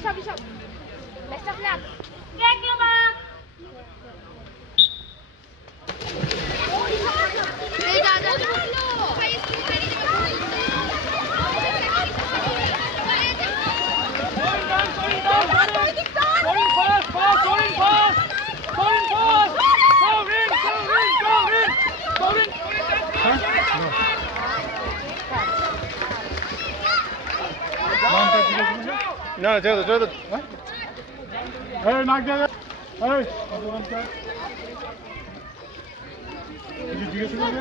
Bishop, Bishop. Best of luck. Thank you, ma'am. এই দাদা। In. না ছেড়ে দাও ছেড়ে দাও হ্যাঁ? নাক এই। কিছু জিজ্ঞেস করবে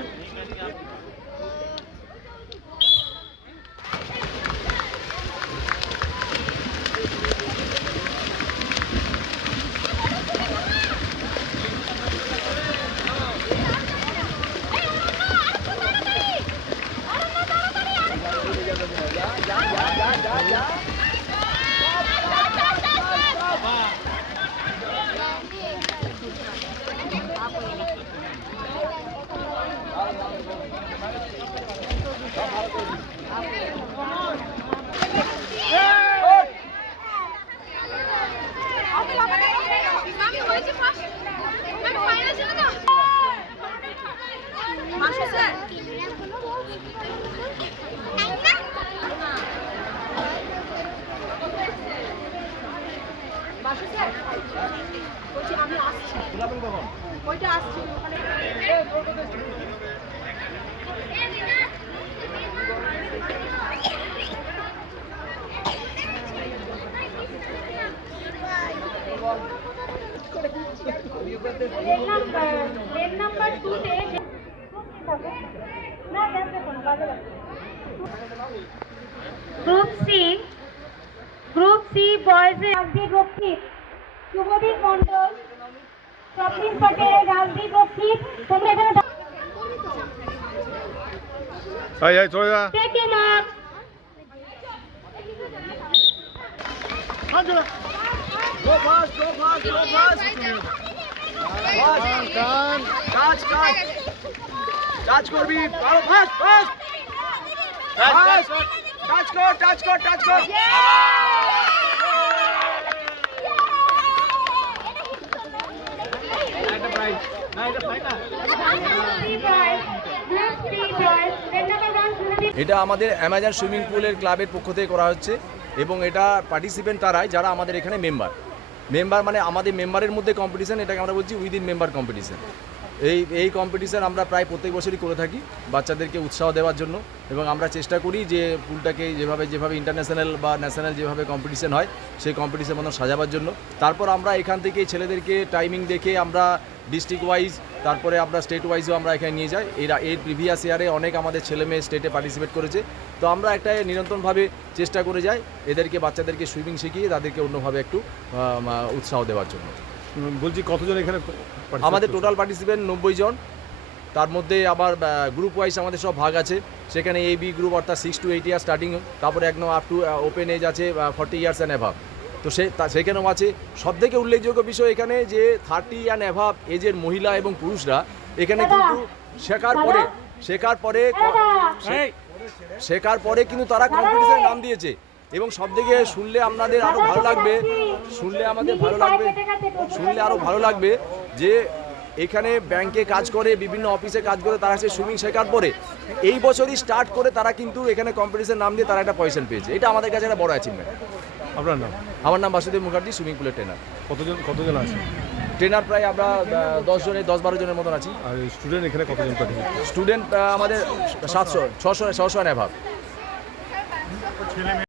ওইটা আসছি ওখানে Lane number, lane number two তে না group C group C boys এর রাজদীপ রক্ষিত শুভদীপ মন্ডল स्वप्निल पटेल गांधी बक्षित तुमने जरा आई आई छोड़ेगा टेक योर मार्क हाँ जोड़ा go fast go fast go fast कान काच काच काच कर भी। पालो फास्ट फास्ट काच काच काच को काच को काच को এটা আমাদের অ্যামাজন সুইমিং পুলের ক্লাবের পক্ষ থেকে করা হচ্ছে এবং এটা পার্টিসিপেন্ট তারাই, যারা আমাদের এখানে মেম্বার মেম্বার মানে আমাদের মেম্বারের মধ্যে কম্পিটিশন এটাকে আমরা বলছি উইদিন মেম্বার কম্পিটিশন এই এই কম্পিটিশান আমরা প্রায় প্রত্যেক বছরই করে থাকি বাচ্চাদেরকে উৎসাহ দেওয়ার জন্য এবং আমরা চেষ্টা করি যে পুলটাকে যেভাবে যেভাবে ইন্টারন্যাশনাল বা ন্যাশনাল যেভাবে কম্পিটিশন হয়, সেই কম্পিটিশান মতো সাজাবার জন্য। তারপর আমরা এখান থেকে ছেলেদেরকে টাইমিং দেখে আমরা ডিস্ট্রিক্ট ওয়াইজ তারপরে আমরা স্টেট ওয়াইজও আমরা এখানে নিয়ে যাই। এর এর প্রিভিয়াস ইয়ারে অনেক আমাদের ছেলে মেয়ে স্টেটে পার্টিসিপেট করেছে। তো আমরা একটা নিরন্তরভাবে চেষ্টা করে যাই এদেরকে, বাচ্চাদেরকে সুইমিং শিখিয়ে তাদেরকে অন্যভাবে একটু উৎসাহ দেওয়ার জন্য। বলছি কতজন এখানে আমাদের টোটাল পার্টিসিপেন্ট নব্বই জন। তার মধ্যে আবার গ্রুপ ওয়াইজ আমাদের সব ভাগ আছে। সেখানে এ বি গ্রুপ অর্থাৎ six to eight year starting তারপরে একদম আপ টু ওপেন এজ আছে ফর্টি ইয়ার্স অ্যান্ড অ্যাভাব তো সে তা- সেখানেও আছে। সব থেকে উল্লেখযোগ্য বিষয় এখানে যে থার্টি অ্যান্ড অ্যাভাব এজের মহিলা এবং পুরুষরা এখানে কিন্তু শেখার পরে শেখার পরে শেখার পরে কিন্তু তারা কম্পিটিশনে নাম দিয়েছে। এবং সব থেকে শুনলে আপনাদের আরও ভালো লাগবে শুনলে আমাদের ভালো লাগবে শুনলে আরও ভালো লাগবে যে এখানে ব্যাংকে কাজ করে বিভিন্ন অফিসে কাজ করে তারা সে সুইমিং শেখার পরে এই বছরই স্টার্ট করে তারা কিন্তু এখানে কম্পিটিশন নাম দিয়ে তারা একটা পয়সা পেয়েছে। এটা আমাদের কাছে একটা বড় অ্যাচিভমেন্ট আপনার নাম? আমার নাম বাসুদেব মুখার্জি সুইমিং পুলের ট্রেনার কতজন কতজন আছে? ট্রেনার প্রায় আমরা দশ জনের দশ বারো জনের মতন আছি। আর স্টুডেন্ট এখানে কতজন স্টুডেন্ট আমাদের সাতশো ছশো ছশো অ্যাভাব